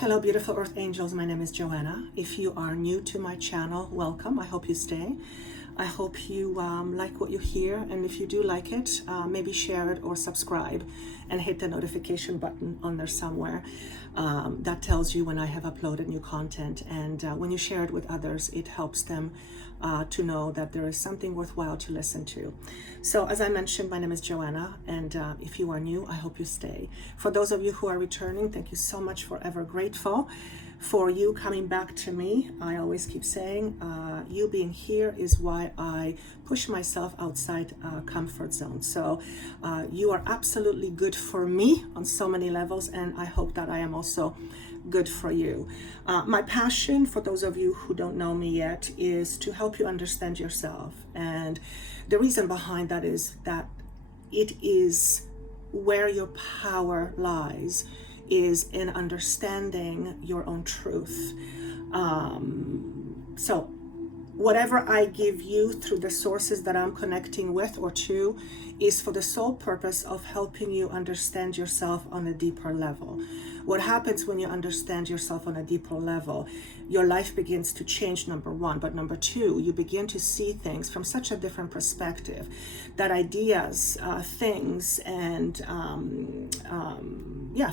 Hello, beautiful Earth Angels. My name is Joanna. If you are new to my channel, welcome. I hope you stay. I hope you like what you hear, and if you do like it, maybe share it or subscribe and hit the notification button on there somewhere. That tells you when I have uploaded new content, and when you share it with others, it helps them to know that there is something worthwhile to listen to. So as I mentioned, my name is Joanna, and if you are new, I hope you stay. For those of you who are returning, thank you so much. Forever grateful for you coming back to me. I always keep saying you being here is why I push myself outside comfort zone. So you are absolutely good for me on so many levels, and I hope that I am also good for you. My passion, for those of you who don't know me yet, is to help you understand yourself. And the reason behind that is that it is where your power lies, is in understanding your own truth. So whatever I give you through the sources that I'm connecting with or to is for the sole purpose of helping you understand yourself on a deeper level. What happens when you understand yourself on a deeper level? Your life begins to change, number one, but number two, you begin to see things from such a different perspective that ideas, things, and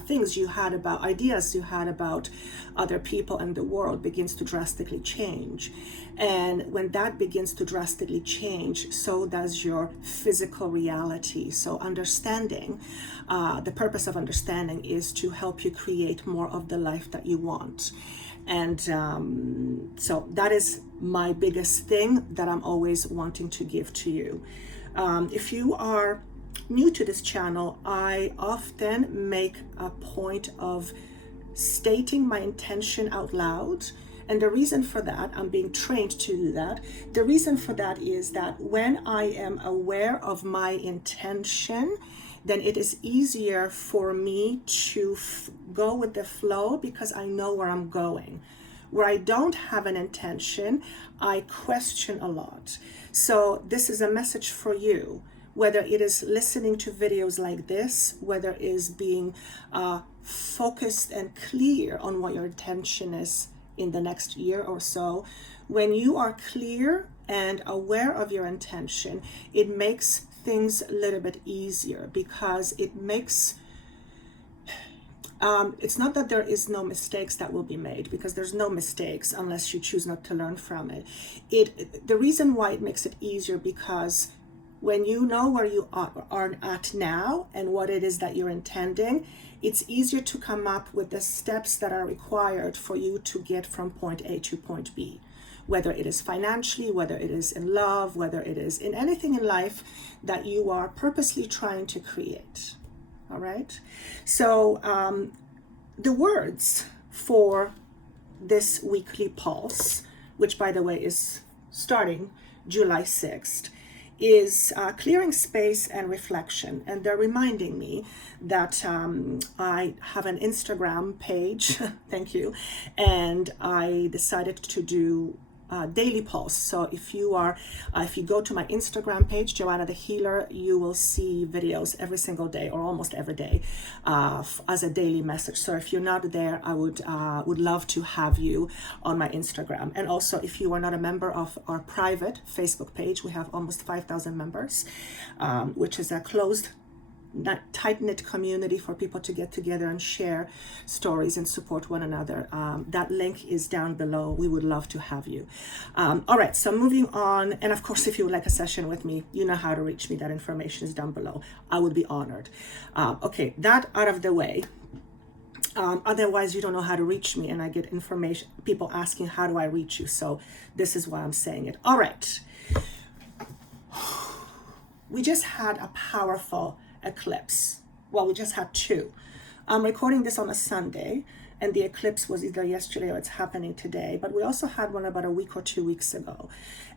things you had about, ideas you had about other people and the world begins to drastically change. And when that begins to drastically change, so does your physical reality. So understanding, the purpose of understanding is to help you create more of the life that you want. And so that is my biggest thing that I'm always wanting to give to you. If you are new to this channel, I often make a point of stating my intention out loud. And the reason for that, I'm being trained to do that. The reason for that is that when I am aware of my intention, then it is easier for me to go with the flow because I know where I'm going. Where I don't have an intention, I question a lot. So this is a message for you, whether it is listening to videos like this, whether it is being focused and clear on what your intention is in the next year or so. When you are clear and aware of your intention, it makes things a little bit easier, because it makes it's not that there is no mistakes that will be made, because there's no mistakes unless you choose not to learn from it. The reason why it makes it easier, because when you know where you are at now and what it is that you're intending, it's easier to come up with the steps that are required for you to get from point A to point B. Whether it is financially, whether it is in love, whether it is in anything in life that you are purposely trying to create. All right? So the words for this weekly pulse, which by the way is starting July 6th, is clearing space and reflection. And they're reminding me that I have an Instagram page, thank you, and I decided to do daily pulse. So if you go to my Instagram page, Joanna the Healer, you will see videos every single day or almost every day as a daily message. So if you're not there, I would love to have you on my Instagram. And also, if you are not a member of our private Facebook page, we have almost 5,000 members, which is a closed, tight-knit community for people to get together and share stories and support one another. That link is down below. We would love to have you. All right, so moving on. And of course, if you would like a session with me, you know how to reach me. That information is down below. I would be honored. Okay, that out of the way. Otherwise, you don't know how to reach me, and I get information, people asking, how do I reach you? So this is why I'm saying it. All right. We just had a powerful eclipse. Well, we just had two. I'm recording this on a Sunday, and the eclipse was either yesterday or it's happening today, but we also had one about a week or 2 weeks ago.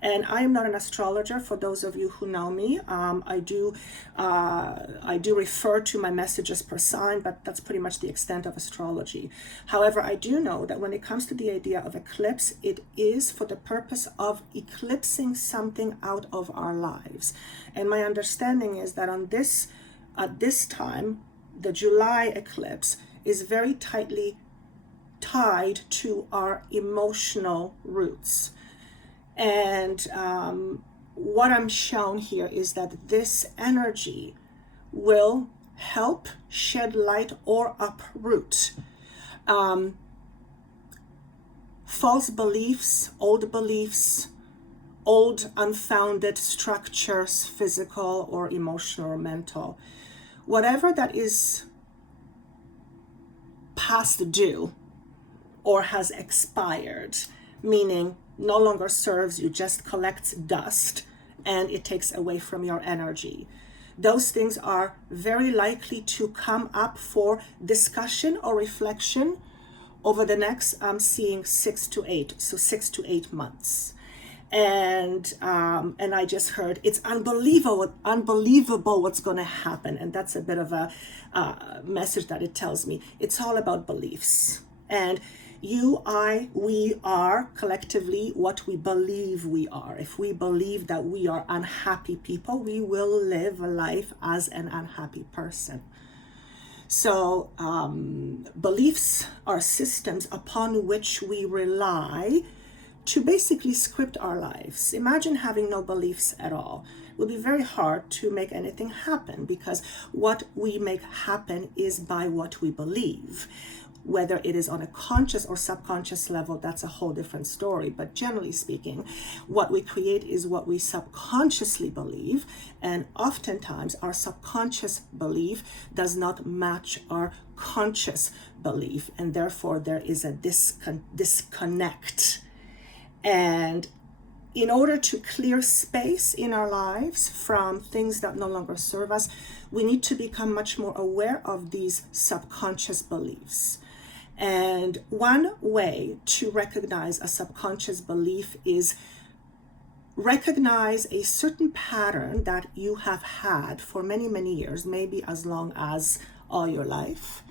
And I am not an astrologer. For those of you who know me, I do refer to my messages per sign, but that's pretty much the extent of astrology. However, I do know that when it comes to the idea of eclipse, it is for the purpose of eclipsing something out of our lives. And my understanding is that at this time, the July eclipse is very tightly tied to our emotional roots. And what I'm shown here is that this energy will help shed light or uproot false beliefs, old unfounded structures, physical or emotional or mental. Whatever that is past due or has expired, meaning no longer serves you, just collects dust and it takes away from your energy. Those things are very likely to come up for discussion or reflection over the next, I'm seeing 6 to 8 months. And I just heard it's unbelievable what's going to happen. And that's a bit of a message that it tells me. It's all about beliefs. And you, I, we are collectively what we believe we are. If we believe that we are unhappy people, we will live a life as an unhappy person. So beliefs are systems upon which we rely to basically script our lives. Imagine having no beliefs at all. It will be very hard to make anything happen, because what we make happen is by what we believe. Whether it is on a conscious or subconscious level, that's a whole different story. But generally speaking, what we create is what we subconsciously believe. And oftentimes our subconscious belief does not match our conscious belief. And therefore there is a disconnect. And in order to clear space in our lives from things that no longer serve us, we need to become much more aware of these subconscious beliefs. And one way to recognize a subconscious belief is recognize a certain pattern that you have had for many, many years, maybe as long as all your life.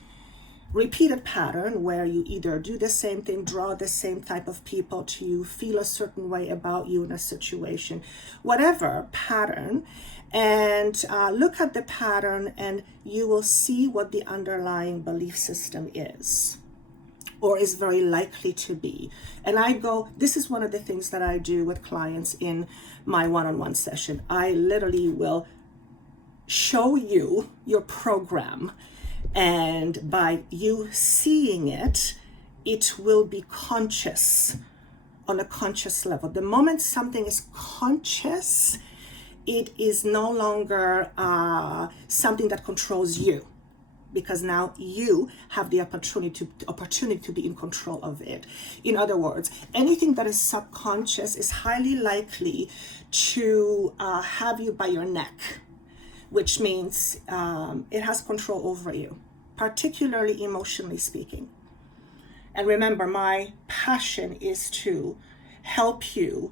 Repeated pattern where you either do the same thing, draw the same type of people to you, feel a certain way about you in a situation, whatever pattern, and look at the pattern and you will see what the underlying belief system is, or is very likely to be. And this is one of the things that I do with clients in my one-on-one session. I literally will show you your program, and by you seeing it, it will be conscious on a conscious level. The moment something is conscious, it is no longer something that controls you, because now you have the opportunity to be in control of it. In other words, anything that is subconscious is highly likely to have you by your neck, which means it has control over you, particularly emotionally speaking. And remember, my passion is to help you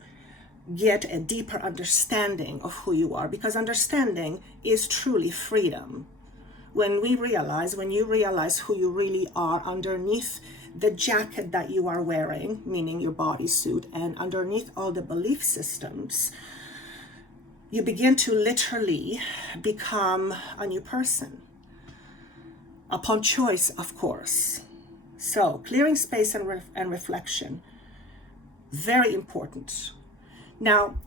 get a deeper understanding of who you are, because understanding is truly freedom. When you realize who you really are underneath the jacket that you are wearing, meaning your bodysuit, and underneath all the belief systems, you begin to literally become a new person. Upon choice, of course. So clearing space and reflection, very important. Now,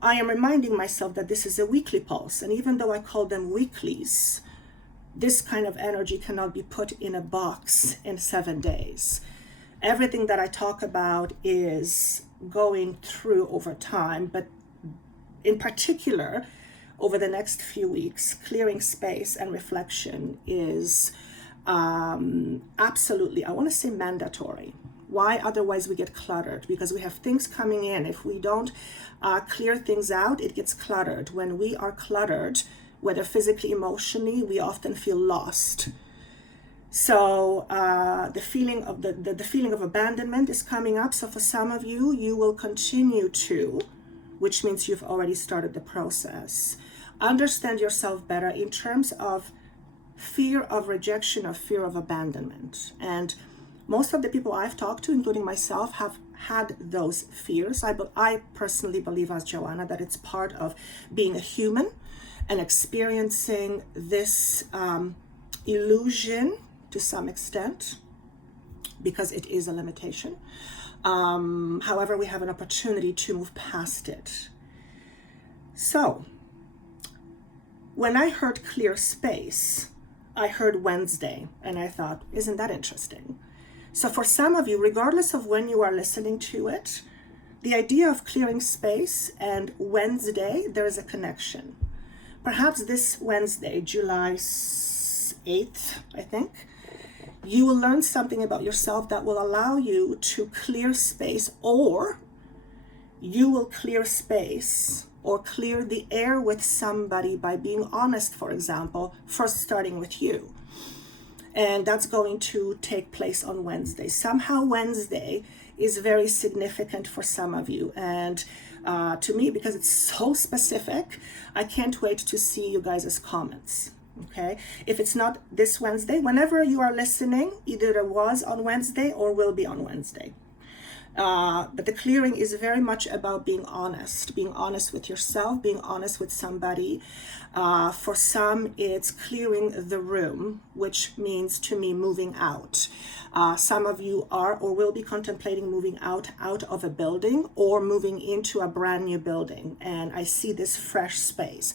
I am reminding myself that this is a weekly pulse, and even though I call them weeklies, this kind of energy cannot be put in a box in 7 days. Everything that I talk about is going through over time, but in particular, over the next few weeks, clearing space and reflection is absolutely, I want to say mandatory. Why? Otherwise we get cluttered, because we have things coming in. If we don't clear things out, it gets cluttered. When we are cluttered, whether physically, emotionally, we often feel lost. So the feeling of abandonment is coming up. So for some of you, you will continue to, which means you've already started the process. Understand yourself better in terms of fear of rejection or fear of abandonment. And most of the people I've talked to, including myself, have had those fears. I personally believe, as Joanna, that it's part of being a human and experiencing this illusion to some extent, because it is a limitation. However, we have an opportunity to move past it. So, when I heard clear space, I heard Wednesday, and I thought, isn't that interesting? So for some of you, regardless of when you are listening to it, the idea of clearing space and Wednesday, there is a connection. Perhaps this Wednesday, July 8th, I think, you will learn something about yourself that will allow you to clear space, or you will clear space or clear the air with somebody by being honest, for example, first starting with you. And that's going to take place on Wednesday. Somehow Wednesday is very significant for some of you. And to me, because it's so specific, I can't wait to see you guys' comments. Okay, if it's not this Wednesday, whenever you are listening, either it was on Wednesday or will be on Wednesday. But the clearing is very much about being honest with yourself, being honest with somebody. For some, it's clearing the room, which means to me moving out. Some of you are or will be contemplating moving out of a building or moving into a brand new building. And I see this fresh space.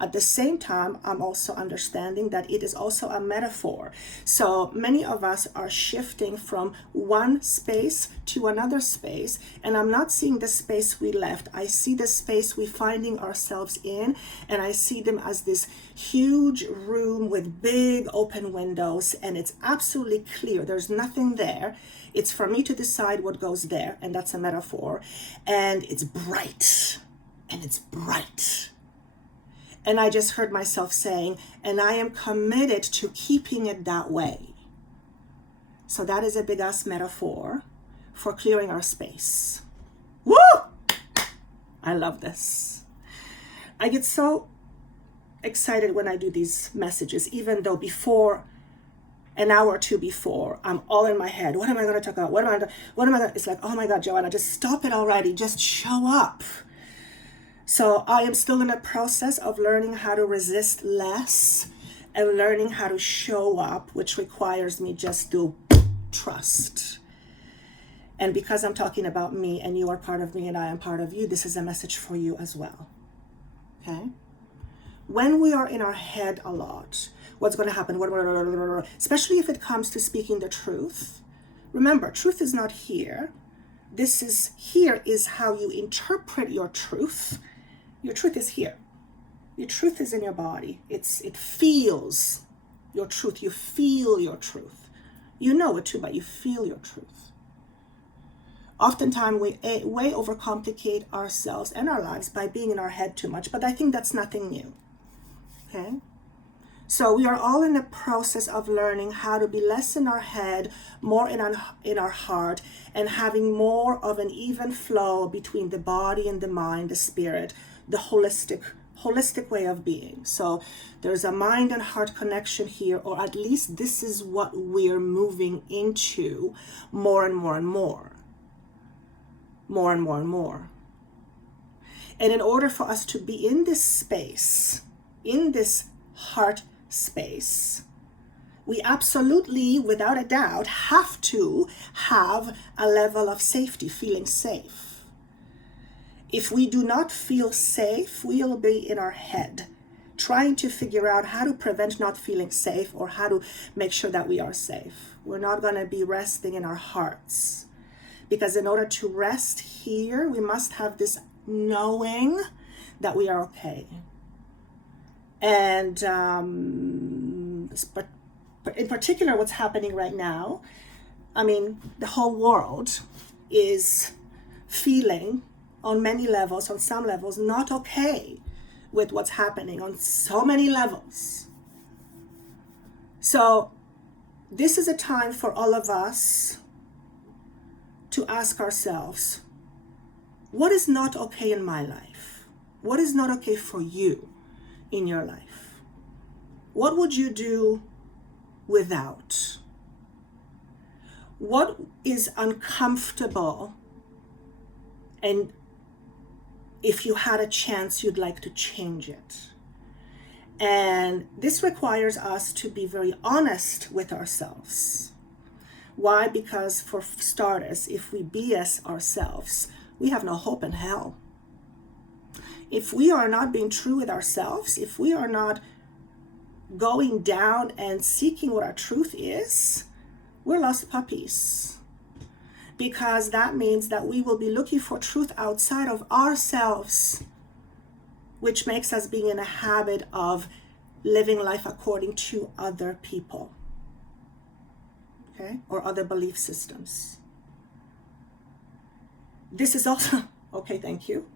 At the same time, I'm also understanding that it is also a metaphor. So many of us are shifting from one space to another space, and I'm not seeing the space we left. I see the space we're finding ourselves in, and I see them as this huge room with big open windows, and it's absolutely clear. There's nothing there. It's for me to decide what goes there, and that's a metaphor. And it's bright, and it's bright. And I just heard myself saying, and I am committed to keeping it that way. So that is a big ass metaphor for clearing our space. Woo! I love this. I get so excited when I do these messages, even though before, an hour or two before, I'm all in my head. What am I going to talk about? What am I going to, it's like, oh my God, Joanna, just stop it already. Just show up. So I am still in the process of learning how to resist less and learning how to show up, which requires me just to trust. And because I'm talking about me and you are part of me and I am part of you, this is a message for you as well. Okay? When we are in our head a lot, what's going to happen? Especially if it comes to speaking the truth. Remember, truth is not here. Here is how you interpret your truth. Your truth is here. Your truth is in your body. It feels your truth. You feel your truth. You know it too, but you feel your truth. Oftentimes we way overcomplicate ourselves and our lives by being in our head too much, but I think that's nothing new. Okay? So we are all in the process of learning how to be less in our head, more in our heart, and having more of an even flow between the body and the mind, the spirit, the holistic way of being. So there's a mind and heart connection here, or at least this is what we're moving into more and more and more. More and more and more. And in order for us to be in this space, in this heart space, we absolutely, without a doubt, have to have a level of safety, feeling safe. If we do not feel safe, we'll be in our head, trying to figure out how to prevent not feeling safe or how to make sure that we are safe. We're not going to be resting in our hearts. Because in order to rest here, we must have this knowing that we are okay. And in particular, what's happening right now, I mean, the whole world is feeling on many levels, on some levels, not okay with what's happening on so many levels. So this is a time for all of us to ask ourselves, what is not okay in my life? What is not okay for you in your life? What would you do without? What is uncomfortable, and if you had a chance, you'd like to change it? And this requires us to be very honest with ourselves. Why? Because for starters, if we BS ourselves, we have no hope in hell. If we are not being true with ourselves, if we are not going down and seeking what our truth is, we're lost puppies. Because that means that we will be looking for truth outside of ourselves, which makes us being in a habit of living life according to other people, okay, or other belief systems. This is also, okay, thank you.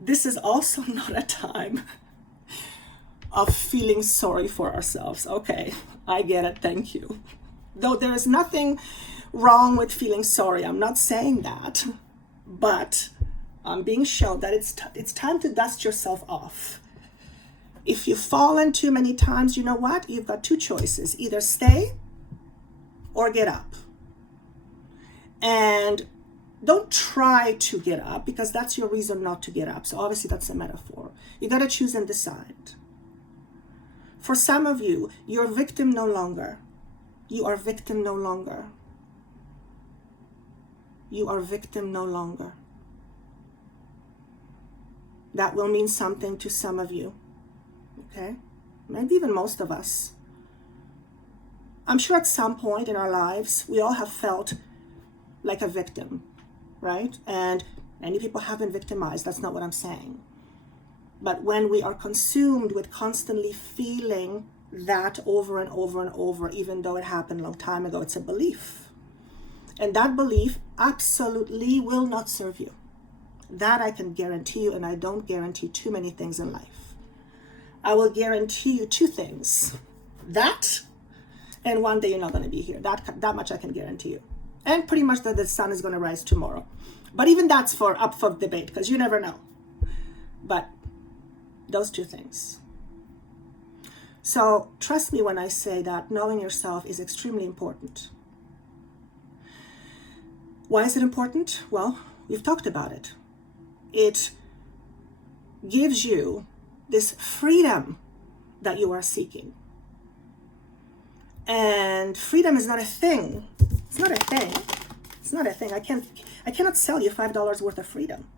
This is also not a time of feeling sorry for ourselves. Okay, I get it, thank you. Though there is nothing wrong with feeling sorry, I'm not saying that, but I'm being shown that it's time to dust yourself off. If you've fallen too many times, you know what? You've got two choices. Either stay or get up. And don't try to get up, because that's your reason not to get up. So obviously that's a metaphor. You got to choose and decide. For some of you, you're victim no longer. You are victim no longer. You are victim no longer. That will mean something to some of you. Okay? Maybe even most of us. I'm sure at some point in our lives, we all have felt like a victim, right? And many people have been victimized. That's not what I'm saying. But when we are consumed with constantly feeling that over and over and over, even though it happened a long time ago, it's a belief. And that belief absolutely will not serve you. That I can guarantee you, and I don't guarantee too many things in life. I will guarantee you two things. That, and one day you're not going to be here. That much I can guarantee you. And pretty much that the sun is going to rise tomorrow. But even that's up for debate, because you never know. But those two things. So trust me when I say that knowing yourself is extremely important. Why is it important? Well, we've talked about it. It gives you this freedom that you are seeking. And freedom is not a thing. It's not a thing. It's not a thing. I cannot sell you $5 worth of freedom.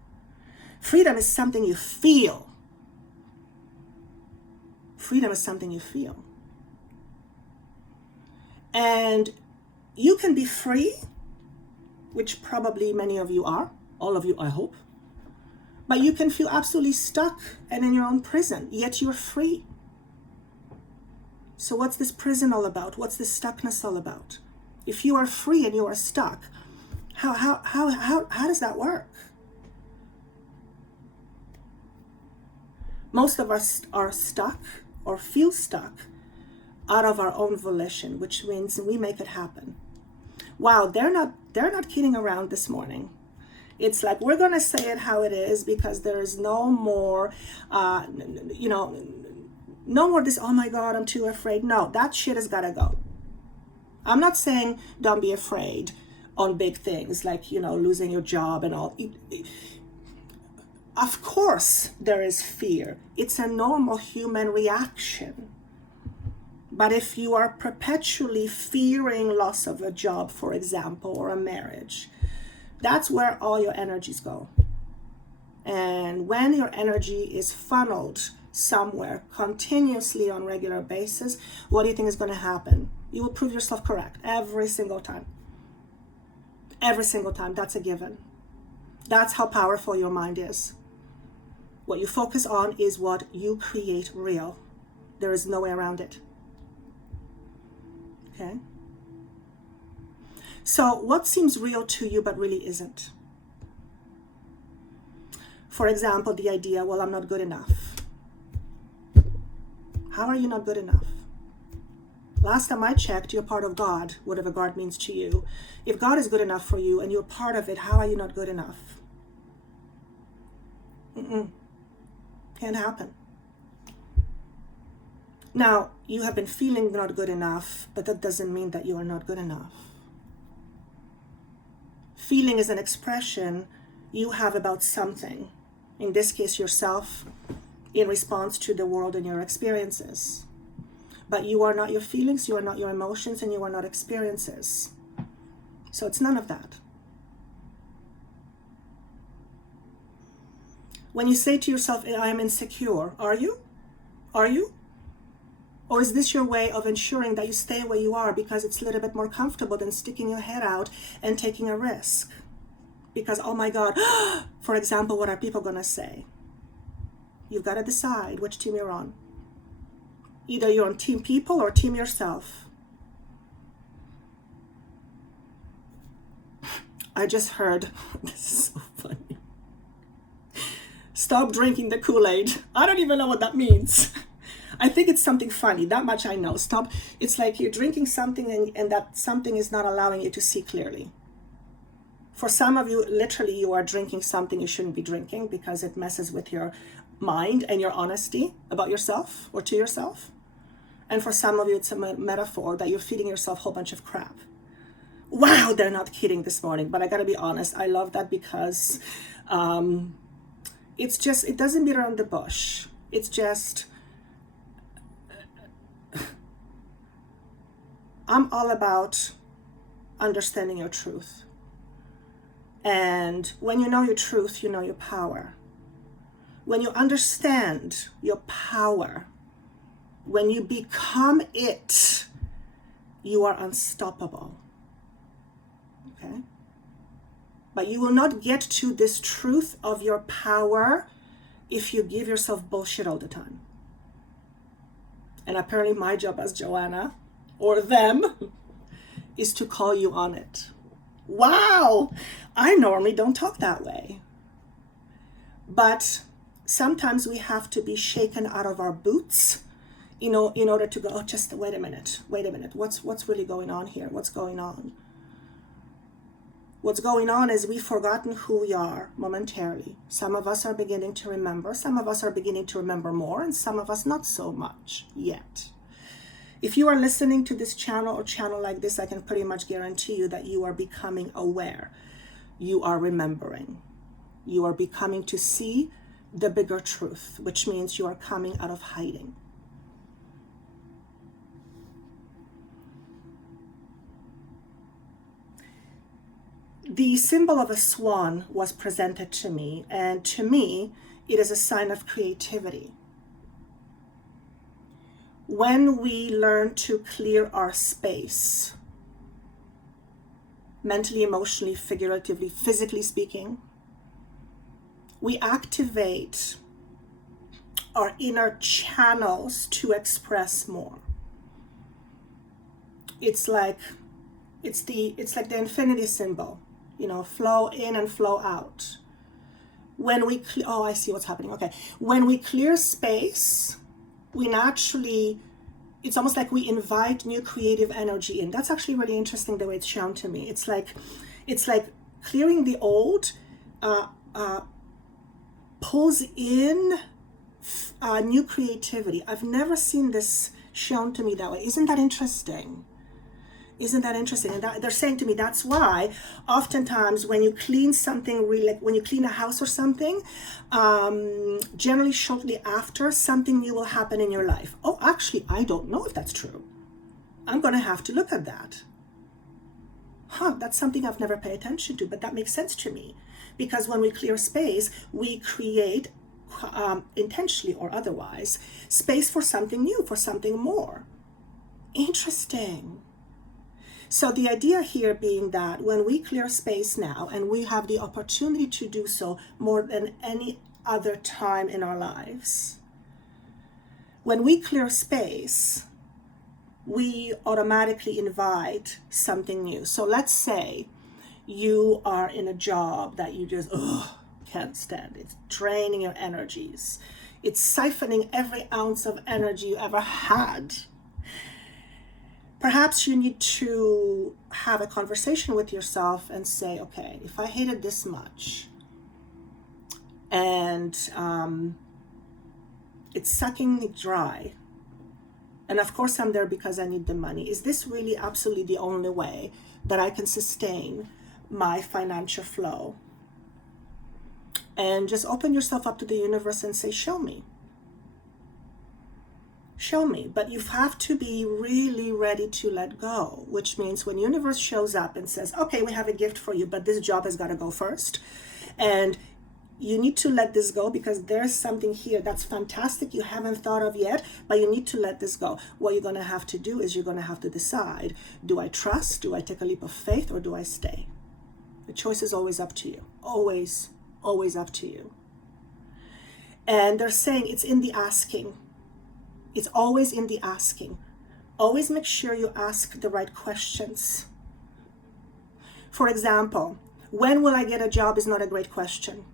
Freedom is something you feel. Freedom is something you feel. And you can be free, which probably many of you are, all of you, I hope. But you can feel absolutely stuck and in your own prison, yet you're free. So what's this prison all about? What's this stuckness all about? If you are free and you are stuck, how does that work? Most of us are stuck or feel stuck out of our own volition, which means we make it happen. Wow, they're not kidding around this morning. It's like, we're going to say it how it is, because there is no more, no more this, oh my God, I'm too afraid. No, that shit has got to go. I'm not saying don't be afraid on big things like, losing your job and all. Of course there is fear. It's a normal human reaction. But if you are perpetually fearing loss of a job, for example, or a marriage, that's where all your energies go. And when your energy is funneled somewhere continuously on a regular basis, what do you think is going to happen? You will prove yourself correct every single time. Every single time. That's a given. That's how powerful your mind is. What you focus on is what you create real. There is no way around it. Okay? So what seems real to you but really isn't? For example, the idea, well, I'm not good enough. How are you not good enough? Last time I checked, you're part of God, whatever God means to you. If God is good enough for you and you're part of it, how are you not good enough? Can't happen. Now, you have been feeling not good enough, but that doesn't mean that you are not good enough. Feeling is an expression you have about something, in this case yourself, in response to the world and your experiences. But you are not your feelings, you are not your emotions, and you are not experiences. So it's none of that. When you say to yourself, I am insecure, are you? Are you? Or is this your way of ensuring that you stay where you are because it's a little bit more comfortable than sticking your head out and taking a risk? Because, oh my God, for example, what are people going to say? You've got to decide which team you're on. Either you're on team people or team yourself. I just heard, this is so funny. Stop drinking the Kool-Aid. I don't even know what that means. I think it's something funny. That much I know. Stop. It's like you're drinking something and that something is not allowing you to see clearly. For some of you, literally, you are drinking something you shouldn't be drinking because it messes with your mind and your honesty about yourself or to yourself. And for some of you, it's a metaphor that you're feeding yourself a whole bunch of crap. Wow, they're not kidding this morning. But I got to be honest. I love that because it's just, it doesn't beat around the bush. It's just, I'm all about understanding your truth. And when you know your truth, you know your power. When you understand your power, when you become it, you are unstoppable. Okay? But you will not get to this truth of your power if you give yourself bullshit all the time. And apparently my job as Joanna, or them, is to call you on it. Wow, I normally don't talk that way. But sometimes we have to be shaken out of our boots, you know, in order to go, oh, just wait a minute. What's really going on here? What's going on? What's going on is we've forgotten who we are momentarily. Some of us are beginning to remember. Some of us are beginning to remember more, and some of us not so much yet. If you are listening to this channel or channel like this, I can pretty much guarantee you that you are becoming aware. You are remembering. You are becoming to see the bigger truth, which means you are coming out of hiding. The symbol of a swan was presented to me, and to me, it is a sign of creativity. When we learn to clear our space, mentally, emotionally, figuratively, physically speaking, we activate our inner channels to express more. It's like the infinity symbol, you know, flow in and flow out. When we I see what's happening. Okay, when we clear space, we naturally, it's almost like we invite new creative energy in. That's actually really interesting the way it's shown to me. It's like clearing the old pulls in new creativity. I've never seen this shown to me that way. Isn't that interesting? Isn't that interesting? And they're saying to me, that's why oftentimes when you clean something, really, like when you clean a house or something, generally shortly after, something new will happen in your life. Oh, actually, I don't know if that's true. I'm going to have to look at that. That's something I've never paid attention to, but that makes sense to me. Because when we clear space, we create, intentionally or otherwise, space for something new, for something more. Interesting. So the idea here being that when we clear space now, and we have the opportunity to do so more than any other time in our lives, when we clear space, we automatically invite something new. So let's say you are in a job that you just can't stand. It's draining your energies. It's siphoning every ounce of energy you ever had. Perhaps you need to have a conversation with yourself and say, okay, if I hate it this much and it's sucking me dry, and of course I'm there because I need the money, is this really absolutely the only way that I can sustain my financial flow? And just open yourself up to the universe and say, show me. Show me. But you have to be really ready to let go, which means when universe shows up and says, okay, we have a gift for you, but this job has got to go first. And you need to let this go because there's something here that's fantastic you haven't thought of yet, but you need to let this go. What you're going to have to do is you're going to have to decide, do I trust, do I take a leap of faith, or do I stay? The choice is always up to you. Always, always up to you. And they're saying it's in the asking. It's always in the asking. Always make sure you ask the right questions. For example, when will I get a job is not a great question.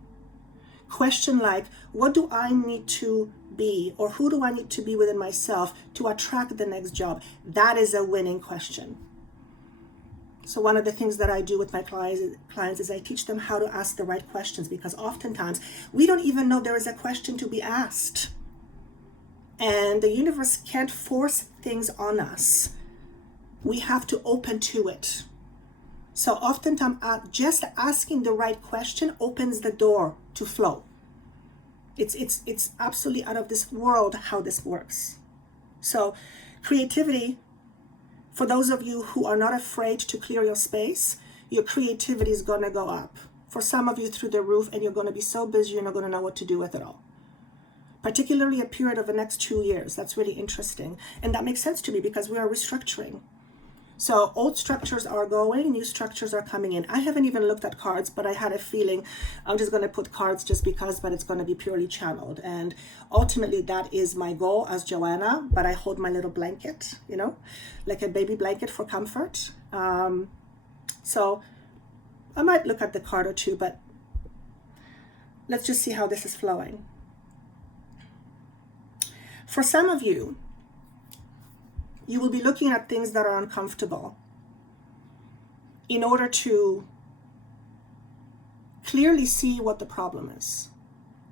Question like, what do I need to be, or who do I need to be within myself to attract the next job? That is a winning question. So one of the things that I do with my clients is I teach them how to ask the right questions, because oftentimes we don't even know there is a question to be asked. And the universe can't force things on us. We have to open to it. So oftentimes just asking the right question opens the door to flow. It's absolutely out of this world how this works. So creativity, for those of you who are not afraid to clear your space, your creativity is going to go up. For some of you through the roof, and you're going to be so busy you're not going to know what to do with it all. Particularly a period of the next 2 years. That's really interesting. And that makes sense to me because we are restructuring. So old structures are going, new structures are coming in. I haven't even looked at cards, but I had a feeling I'm just going to put cards just because, but it's going to be purely channeled. And ultimately that is my goal as Joanna, but I hold my little blanket, like a baby blanket for comfort. So I might look at the card or two, but let's just see how this is flowing. For some of you, you will be looking at things that are uncomfortable in order to clearly see what the problem is.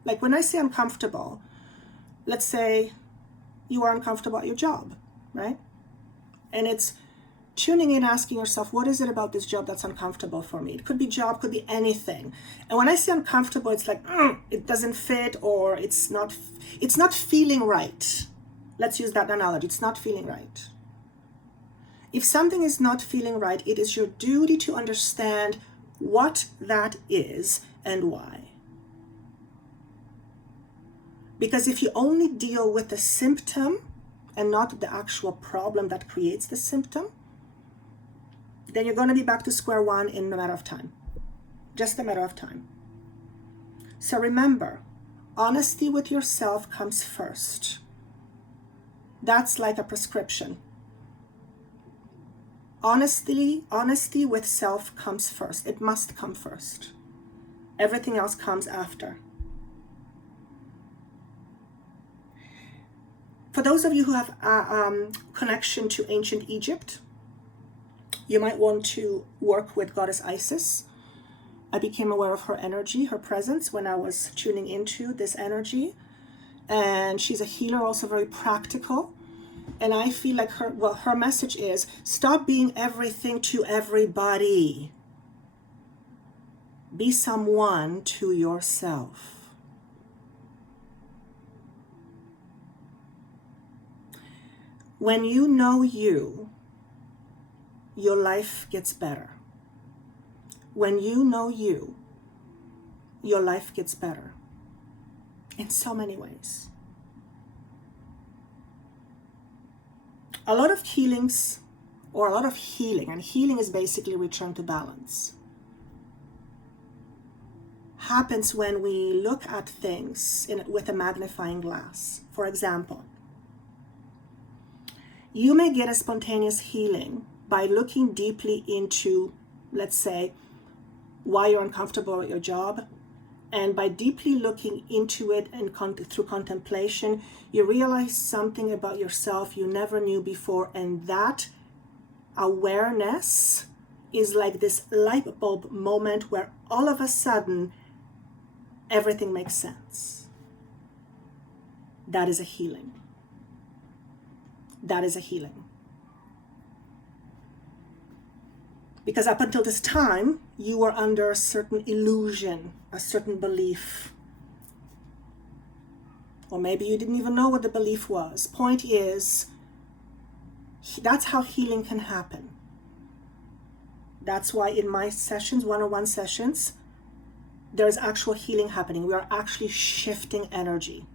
Like when I say uncomfortable, let's say you are uncomfortable at your job, right? And it's tuning in, asking yourself, what is it about this job that's uncomfortable for me? It could be job, could be anything. And when I say uncomfortable, it's like, it doesn't fit, or it's not feeling right. Let's use that analogy. It's not feeling right. If something is not feeling right, it is your duty to understand what that is and why. Because if you only deal with the symptom and not the actual problem that creates the symptom, then you're going to be back to square one in a matter of time. Just a matter of time. So remember, honesty with yourself comes first. That's like a prescription. Honesty with self comes first. It must come first. Everything else comes after. For those of you who have a connection to ancient Egypt, you might want to work with Goddess Isis. I became aware of her energy, her presence, when I was tuning into this energy. And she's a healer, also very practical. And I feel like her message is, stop being everything to everybody. Be someone to yourself. When you know you, your life gets better. When you know you, your life gets better. In so many ways. A lot of healings, or a lot of healing, and healing is basically return to balance, happens when we look at things with a magnifying glass. For example, you may get a spontaneous healing by looking deeply into, let's say, why you're uncomfortable at your job. And by deeply looking into it and through contemplation, you realize something about yourself you never knew before. And that awareness is like this light bulb moment where all of a sudden, everything makes sense. That is a healing. That is a healing. Because up until this time, you were under a certain illusion, a certain belief. Or maybe you didn't even know what the belief was. Point is, that's how healing can happen. That's why in my sessions, one-on-one sessions, there's actual healing happening. We are actually shifting energy.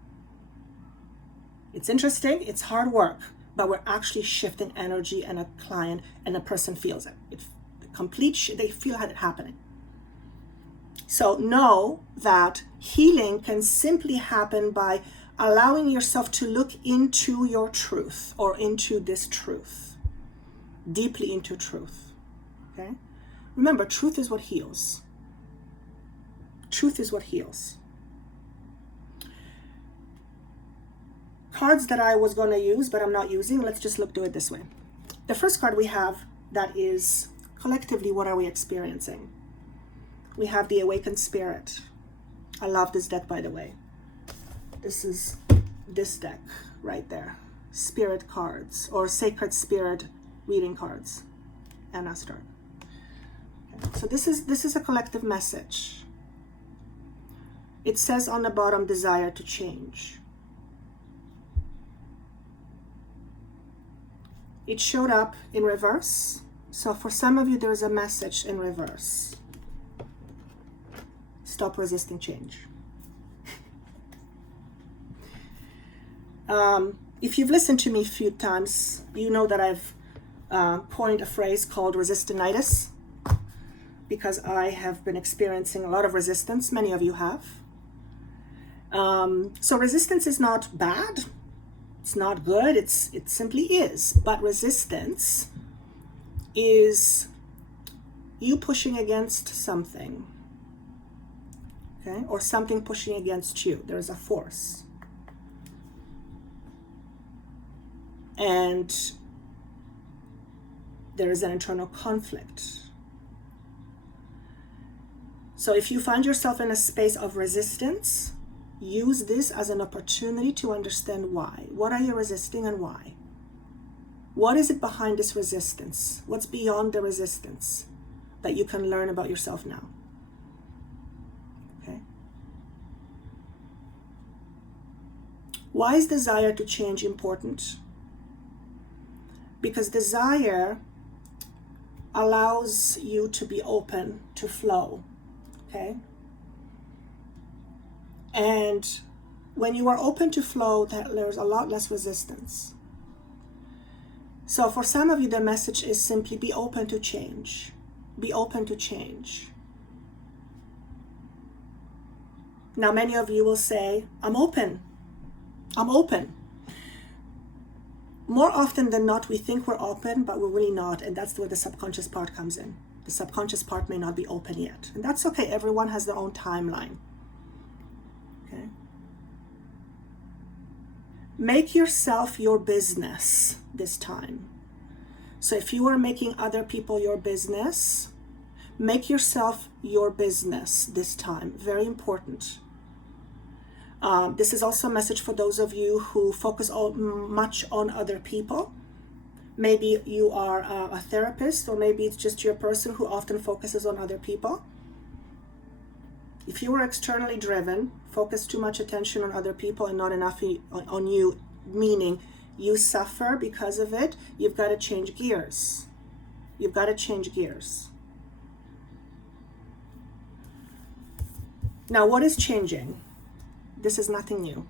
It's interesting, it's hard work, but we're actually shifting energy, and a client and a person feels it. They feel it happening. So know that healing can simply happen by allowing yourself to look into your truth, or into this truth, deeply into truth. Okay? Remember, truth is what heals. Truth is what heals. Cards that I was going to use, but I'm not using, let's just do it this way. The first card we have that is collectively, what are we experiencing? We have the Awakened Spirit. I love this deck, by the way. This is this deck right there. Spirit cards, or Sacred Spirit reading cards. And I start. Okay. So this is a collective message. It says on the bottom, desire to change. It showed up in reverse. So for some of you, there's a message in reverse. Stop resisting change. If you've listened to me a few times, you know that I've coined a phrase called resistinitis, because I have been experiencing a lot of resistance. Many of you have. So resistance is not bad. It's not good. It simply is. But resistance is you pushing against something. Okay? Or something pushing against you. There's a force. And there is an internal conflict. So if you find yourself in a space of resistance, use this as an opportunity to understand why. What are you resisting, and why? What is it behind this resistance? What's beyond the resistance that you can learn about yourself now? Okay. Why is desire to change important? Because desire allows you to be open to flow. Okay? And when you are open to flow, there's a lot less resistance. So for some of you, the message is simply be open to change. Be open to change. Now, many of you will say, I'm open. I'm open. More often than not, we think we're open, but we're really not. And that's where the subconscious part comes in. The subconscious part may not be open yet. And that's okay. Everyone has their own timeline. Okay? Make yourself your business this time. So if you are making other people your business, make yourself your business this time. Very important. This is also a message for those of you who focus much on other people. Maybe you are a therapist, or maybe it's just you're a person who often focuses on other people. If you are externally driven, focus too much attention on other people and not enough on you, meaning you suffer because of it, you've got to change gears. You've got to change gears. Now, what is changing? This is nothing new.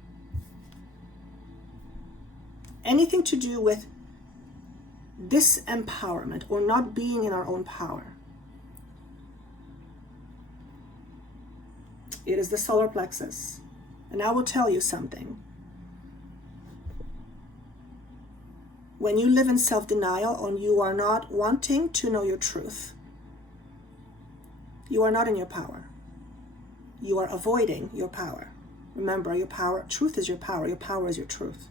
Anything to do with disempowerment or not being in our own power. It is the solar plexus. And I will tell you something. When you live in self-denial and you are not wanting to know your truth, you are not in your power. You are avoiding your power. Remember, your power, truth is your power. Your power is your truth.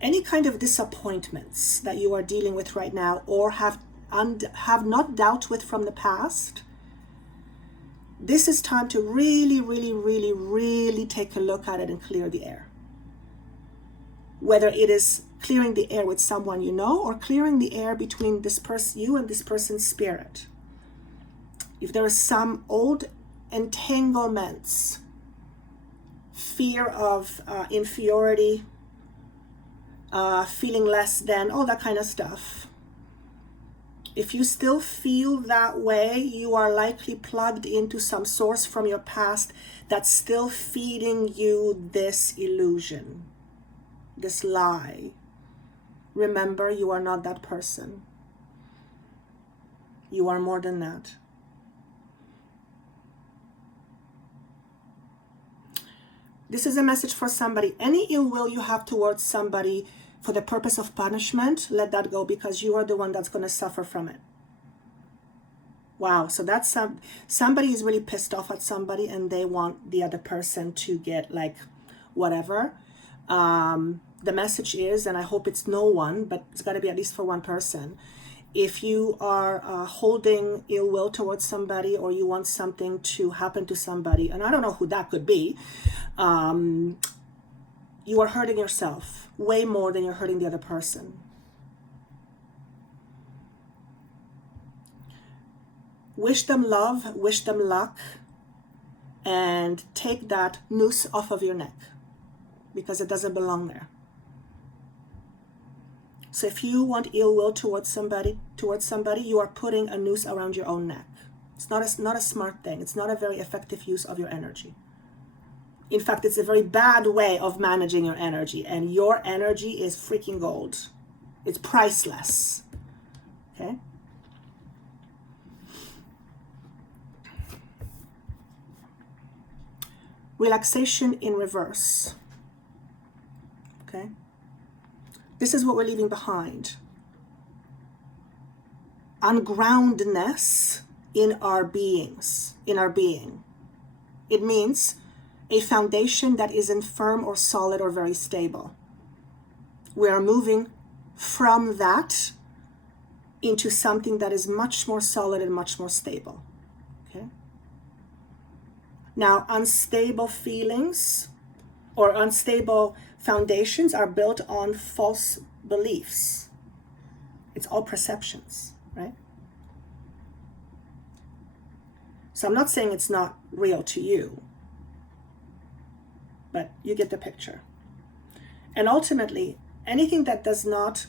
Any kind of disappointments that you are dealing with right now, or have not dealt with from the past, this is time to really, really, really, really take a look at it and clear the air. Whether it is clearing the air with someone you know, or clearing the air between this person, you and this person's spirit. if there is some old entanglements, fear of inferiority, feeling less than, all that kind of stuff. If you still feel that way, you are likely plugged into some source from your past that's still feeding you this illusion, this lie. Remember, you are not that person. You are more than that. This is a message for somebody. Any ill will you have towards somebody for the purpose of punishment, let that go, because you are the one that's going to suffer from it. Wow, so that's somebody is really pissed off at somebody and they want the other person to get like whatever. The message is, and I hope it's no one, but it's got to be at least for one person. If you are holding ill will towards somebody, or you want something to happen to somebody, and I don't know who that could be, you are hurting yourself way more than you're hurting the other person. Wish them love, wish them luck, and take that noose off of your neck, because it doesn't belong there. So if you want ill will towards somebody, you are putting a noose around your own neck. It's not a smart thing. It's not a very effective use of your energy. In fact, it's a very bad way of managing your energy, and your energy is freaking gold. It's priceless. Okay? Relaxation in reverse. Okay? This is what we're leaving behind. Ungroundedness in our beings, in our being. It means a foundation that isn't firm or solid or very stable. We are moving from that into something that is much more solid and much more stable. Okay? Now, unstable feelings or unstable foundations are built on false beliefs. It's all perceptions, right? So I'm not saying it's not real to you, but you get the picture. And ultimately, anything that does not,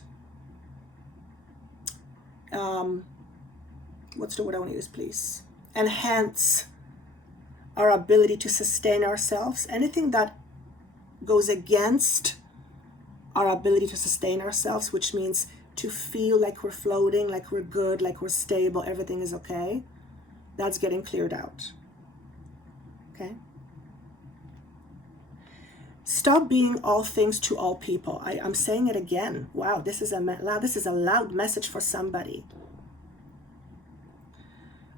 what's the word I want to use, please? Enhance our ability to sustain ourselves, anything that goes against our ability to sustain ourselves, which means to feel like we're floating, like we're good, like we're stable, everything is okay, that's getting cleared out. Okay? Stop being all things to all people. I'm saying it again. Wow, this is a loud message for somebody.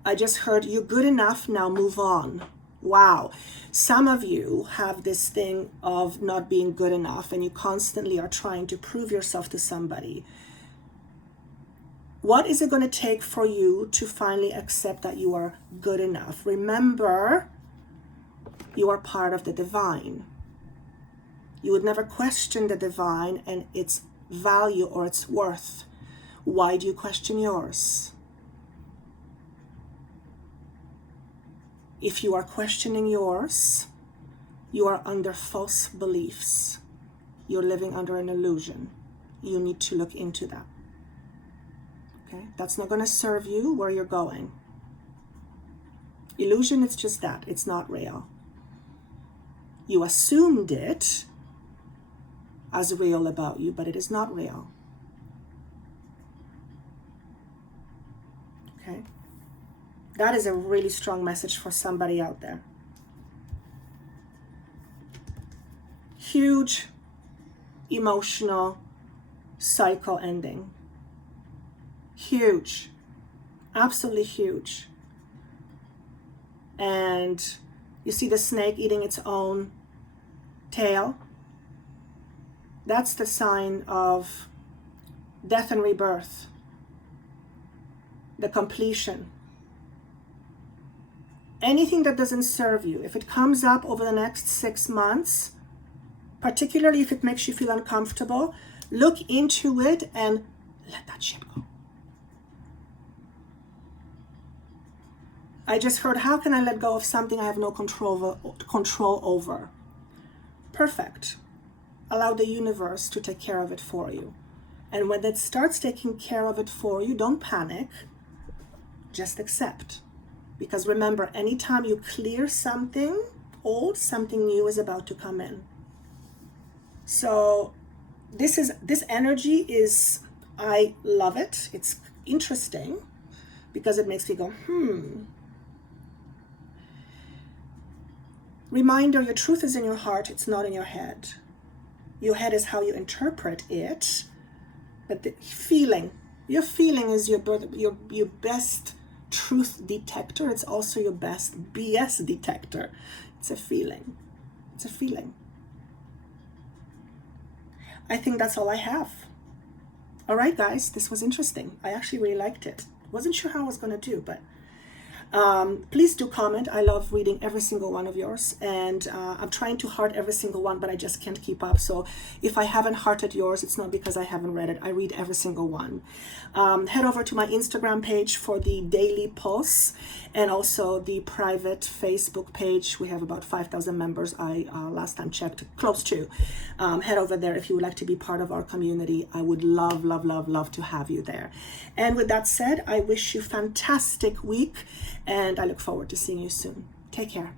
I just heard, you're good enough, now move on. Wow. Some of you have this thing of not being good enough, and you constantly are trying to prove yourself to somebody. What is it going to take for you to finally accept that you are good enough? Remember, you are part of the divine. You would never question the divine and its value or its worth. Why do you question yours? If you are questioning yours, you are under false beliefs. You're living under an illusion. You need to look into that. Okay? That's not going to serve you where you're going. Illusion, it's just that. It's not real. You assumed it as real about you, but it is not real. Okay? That is a really strong message for somebody out there. Huge emotional cycle ending. Huge. Absolutely huge. And you see the snake eating its own tail? That's the sign of death and rebirth. The completion. Anything that doesn't serve you, if it comes up over the next 6 months, particularly if it makes you feel uncomfortable, look into it and let that shit go. I just heard, how can I let go of something I have no control over? Perfect. Allow the universe to take care of it for you. And when it starts taking care of it for you, don't panic. Just accept. Because remember, anytime you clear something old, something new is about to come in. So this energy is, I love it. It's interesting because it makes me go, Reminder, your truth is in your heart, it's not in your head. Your head is how you interpret it, but the feeling, your feeling is your best truth detector. It's also your best BS detector. It's a feeling. It's a feeling. I think that's all I have. All right, guys, this was interesting. I actually really liked it. Wasn't sure how I was going to do, but please do comment. I love reading every single one of yours, and I'm trying to heart every single one, but I just can't keep up. So if I haven't hearted yours, it's not because I haven't read it. I read every single one. Head over to my Instagram page for the daily posts, and also the private Facebook page. We have about 5,000 members. I last time checked, close to. Head over there if you would like to be part of our community. I would love, love, love, love to have you there. And with that said, I wish you a fantastic week, and I look forward to seeing you soon. Take care.